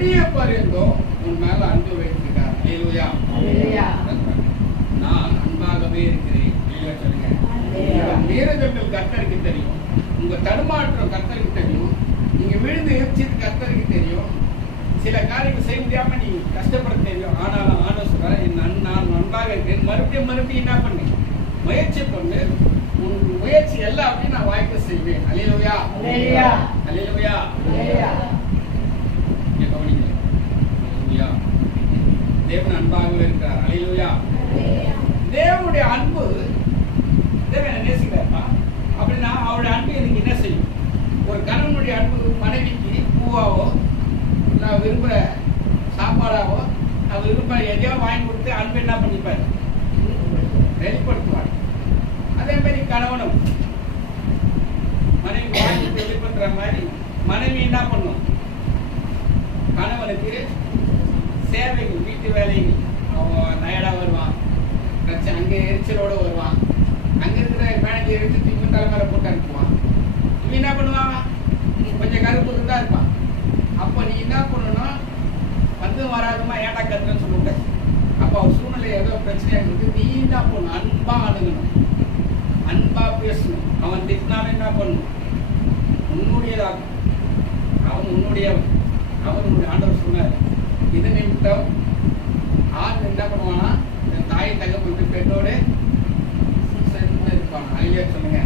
முடிய பரியந்தம் உன் மேல அன்பு வைத்திருக்கார். இல்லையா நான் அன்பாகவே இருக்கிறேன். நீரஜங்கள் கத்தருக்கு தெரியும். உங்க தடுமாற்றம் கத்தருக்கு தெரியும். நீங்க விழுந்து எரிச்சது கத்தருக்கு தெரியும். சில காரியங்கள் செய்ய முடியாம நீ கஷ்டப்பட தெரியும். ஆனாலும் ஆனா சொல்ற என் நான் நன்றாக இருக்கேன் மறுபடியும் மறுபடியும் என்ன பண்ணு? முயற்சி பண்ணு. உன் முயற்சி எல்லா அப்படின்னு நான் வாய்ப்பு செய்வேன். அலையிலுயா அலையிலுயா தேவன் அன்பாகவே இருக்கிறார். அலையிலுயா தேவனுடைய அன்பு தேவன் என்ன அப்படின்னா அவருடைய அன்பு எனக்கு என்ன செய்யும்? ஒரு கணவனுடைய அன்பு மனைவிக்கு பூவாவோ நான் விரும்புகிற சாப்பாடாவோ நான் விரும்புகிற எதையோ வாங்கி கொடுத்து அன்பு என்ன பண்ணிப்பார்? வெளிப்படுத்துவார். அதே மாதிரி கணவனும் மனைவி வாங்கி வெளிப்படுத்துற மாதிரி மனைவி என்ன பண்ணும்? கணவனுக்கு சேவைகள் வீட்டு வேலைகள் அவன் டயர்டாக வருவான். பிரச்சனை அங்கே எரிச்சலோட வருவான். அங்கே இருக்கிற மேனேஜர் எடுத்து தூக்கி தலைமையில போட்டு அனுப்புவான். இவன் என்ன பண்ணுவான்? கொஞ்சம் கருப்பு இருந்தா இருப்பான். அப்போ நீ என்ன பண்ணணும் வந்து வராதுமா ஏடா கத்துன்னு சொல்லிவிட்ட அப்போ அவர் சூழ்நிலை ஏதோ பிரச்சனையாக இருக்கு. நீ என்ன பண்ணணும்? அன்பாக அணுகணும். அன்பாக பேசணும். அவன் திட்டினாலும் என்ன பண்ணணும்? உன்னுடையதாக அவன் உன்னுடையவன். அவன் உன்னுடைய ஆண்டவர் சொன்னார். இது நிமித்தம் ஆண் என்ன பண்ணுவானா தன் தாய் தகப்பன் பெற்றோடு இருப்பாங்க. இருப்பான் அழிய சொல்லுங்க.